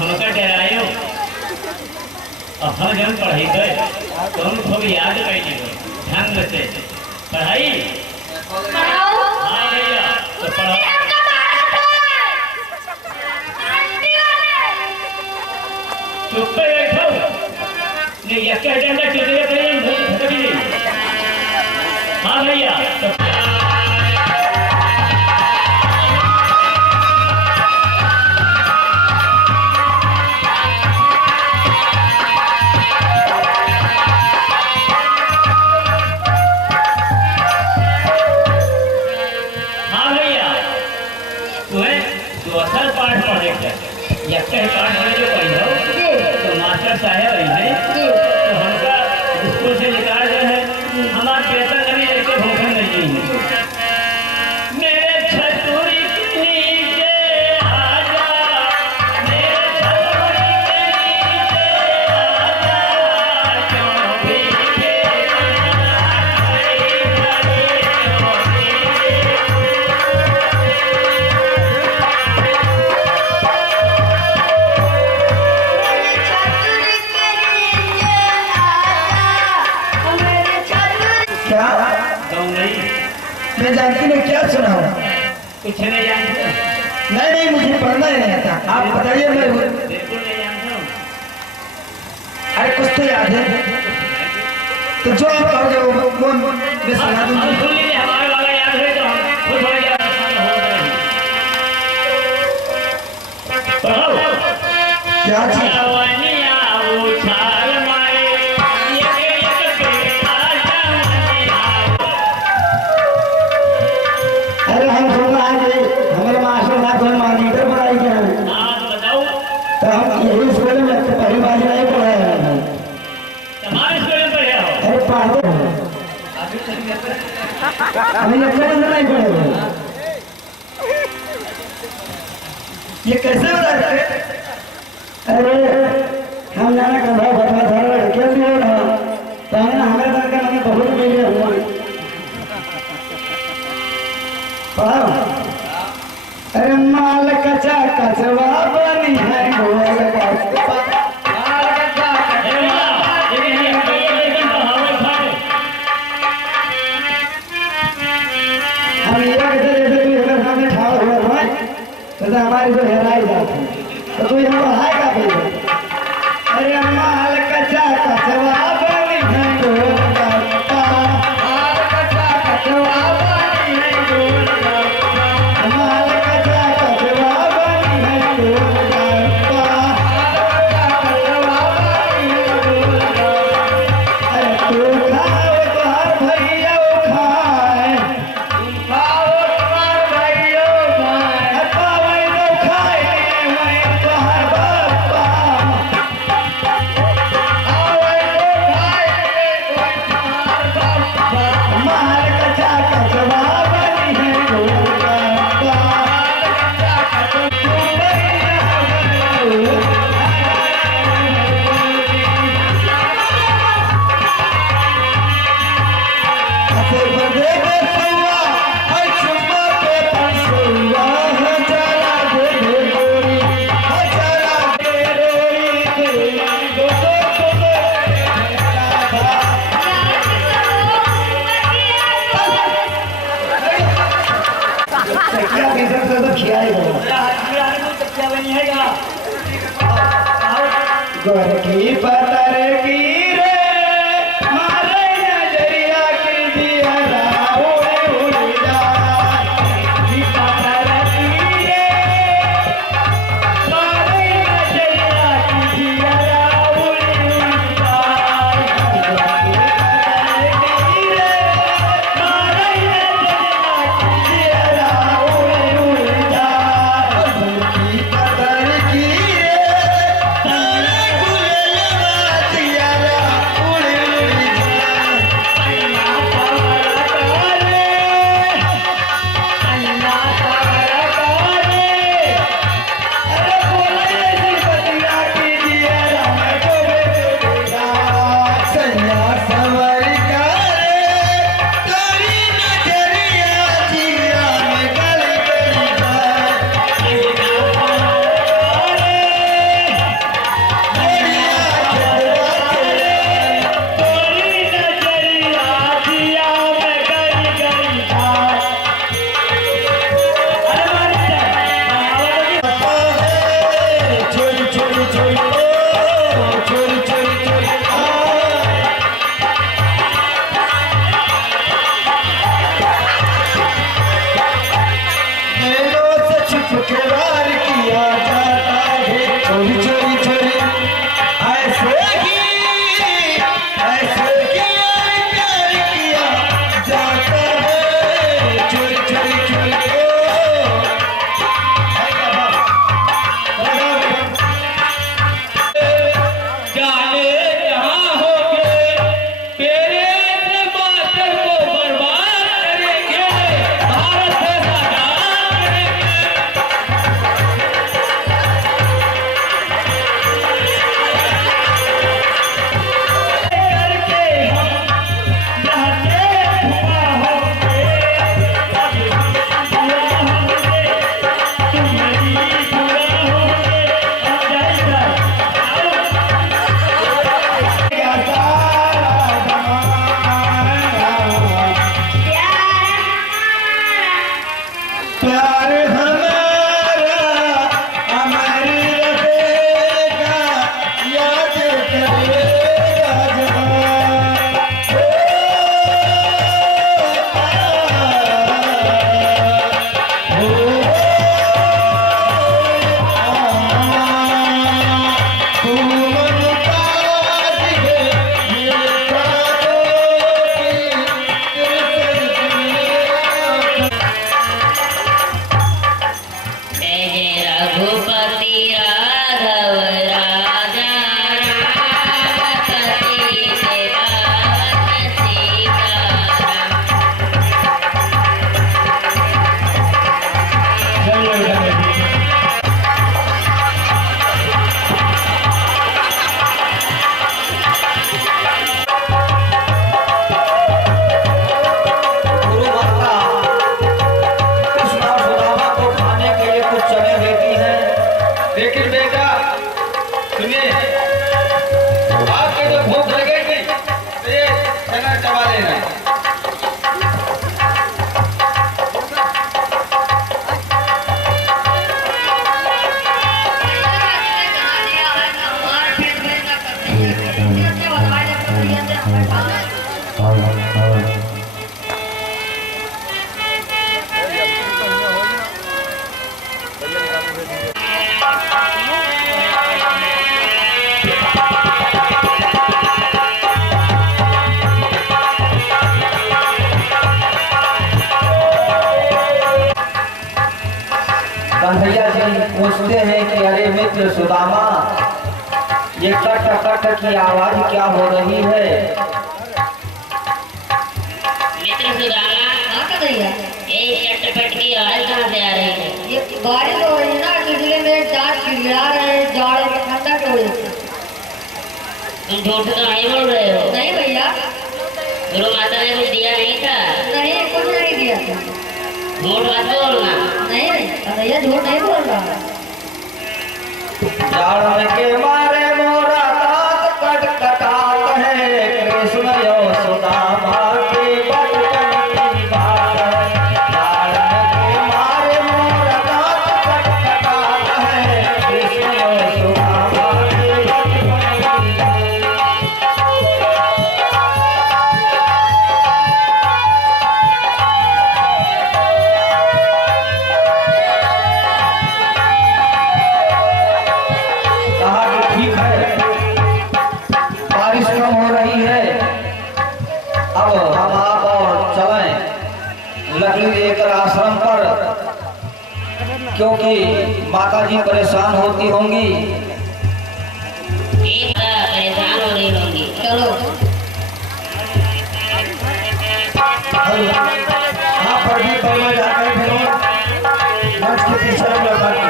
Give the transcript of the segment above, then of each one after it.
हमका डरायो हम जब पढ़ाई गए तो हम खूब याद बैठी ढंग से पढ़ाई हाँ भैया तो चुप बैठो नहीं एक डंडा चुदरे करें हाँ भैया तो मास्टर साहब है तो हमका स्कूल से निकाल रहे हैं हमारे वेतन कभी लेके भूखन नहीं मेरे छतुरी के नीचे आजा मेरे छतुरी के नीचे आजा क्यों भीगे मैं जानती नहीं क्या सुना हूँ कुछ नहीं जानते नहीं मुझे पढ़ना ही नहीं आता आप बताइए मैं बिल्कुल नहीं जानता हूँ अरे कुछ तो याद है तो जो आप कहोगे वो मैं सुना दूंगी सुन लीजिए हमारे वाला याद है तो हम खुद हो जाए पढ़ो क्या चीज ये कैसे बता रहे? अरे हम जाना का भाव बता था क्या भी हो रहा तो हमने हमारे तरह का मैंने बहुत मिले हुआ अरे माल कचा कचवा बनी है गोल हमारी जो हेराई जाती तो तू यहाँ पढ़ाई का भी अरे माल कच्चा कचवा बनी है गोल गप्पा माल कच्चा कचवा बनी है गोल गप्पा माल कच्चा कचवा बनी है गोल गप्पा अरे तू खाओ तो हर भैया खाए गोरखी पतर की रे मारे नजरिया की दिया उड़े उड़ जा गोरखी पतर की रे मारे नजरिया की दिया उड़े उड़ जा गोरखी पतर की रे मारे नजरिया की दिया उड़े उड़ जा गोरखी पतर की रे लेकिन बेटा सुनिए, आपके जो भूख लगेगी तो ये चना चबा लेना। कन्हैया जी पूछते हैं कि अरे मित्र सुदामा, ये कट कट की आवाज क्या हो रही है? मित्र सुदामा, हाँ कन्हैया, ये चटपट की आवाज कहाँ से आ रही है? ये बारिश हो रही है ना, इसलिए मेरे दांत गिड़गिड़ा रहे हैं, जाड़े में ठंडा की वजह से। तुम झूठ तो नहीं बोल रहे हो? नहीं भैया, गुरु माता ने कुछ दिया नहीं था? नहीं कुछ नहीं दिया था। झूठ मत बोलना। नहीं नहीं कन्हैया, झूठ नहीं बोल रहा। जाड़ के मारे मोरा दांत कट कटात है, कृष्ण यो सुदामा के बचपन की बात है। जाड़ के मारे मोरा दांत कट कटात है, कृष्ण यो सुदामा के बचपन की बात। कहा कि ठीक है, बारिश कम हो रही है, अब हम आप और चलें लकड़ी लेकर आश्रम पर, क्योंकि माता जी परेशान होती होंगी। एक परेशान हो रही होंगी। चलो हाँ पर भी पहले जाकर मंच के पीछे लगा के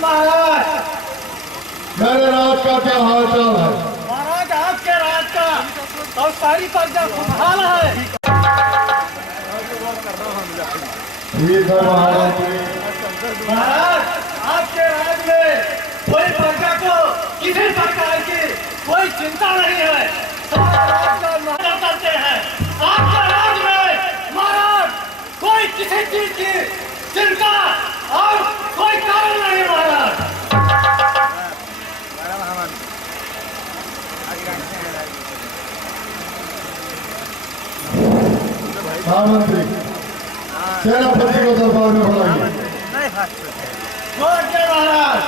महाराज, मेरे राज का क्या हाल चाल है? महाराज आपके राज का और सारी प्रजा खुशहाल है। ठीक है महाराज। महाराज आपके राज में कोई प्रजा को किसी प्रकार की कोई चिंता नहीं है, सारा राज का महल करते हैं। आपके राज में महाराज कोई किसी चीज की चिंता और कोई कारण नहीं महाराज। महामंत्री, सेनापति को दरबार में बुलाइए। के महाराज,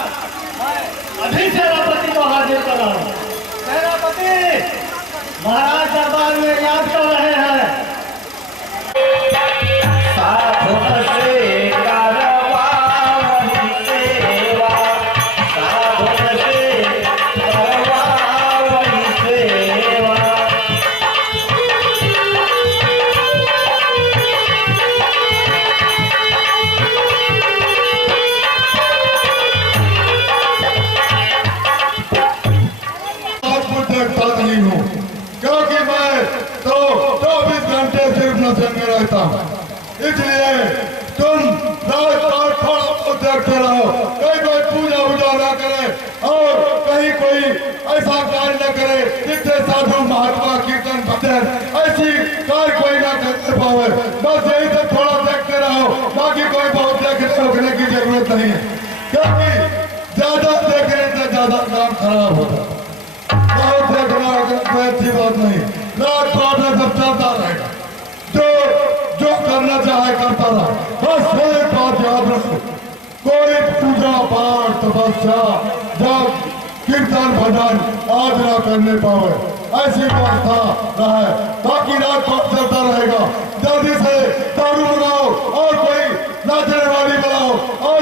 मैं अभी सेनापति को हाजिर कर रहा हूँ। सेनापति महाराज दरबार में याद कर रहे हैं। साधु से करवा वही सेवा, साधु से करवा वही सेवा। राजपूत देखता नहीं हूँ, क्योंकि मैं तो 24 घंटे सिर्फ नशे में रहता हूँ। इसलिए तुम राजपाट थोड़ा बहुत देखते रहो, कहीं कोई पूजा वूजा न करे और कहीं कोई ऐसा कार्य न करे जिससे साधु महात्मा कीर्तन भजन ऐसी कार्य कोई ना कर पावे। बस यही सब थोड़ा देखते रहो, बाकी कोई बहुत देखने रोकने की जरूरत नहीं है, क्योंकि ज्यादा देखने से ज्यादा काम खराब होता है। बहुत देखना कोई अच्छी बात नहीं। राजपाट में सब चलता रहेगा, जो जो करना चाहे करता रहा। बस एक बात याद रखो, कोई पूजा पाठ तपस्या जब कीर्तन भजन आज ना करने पावे, ऐसी व्यवस्था रहे। बाकी रात को चलता रहेगा। जल्दी से दारू बनाओ और कोई नाचने वाली बनाओ। और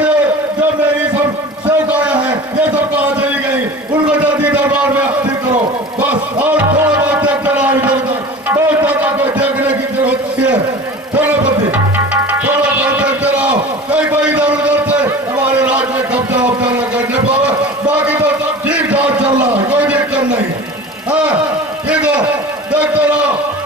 जब मेरी सब सेवकाएं हैं, ये सब कहाँ चली गई, उनको जल्दी दरबार में हाजिर करो। बस और थोड़ा बहुत देखते रहो इधर उधर, बहुत ज्यादा कोई देखने की जरूरत नहीं है। सेनापति थोड़ा बहुत देखते रहो, कहीं कोई इधर उधर से हमारे राज्य में कब्जा वब्जा न करने पावे। बाकी तो सब ठीक ठाक चल रहा है, कोई दिक्कत नहीं है। हाँ ठीक है, देखते करो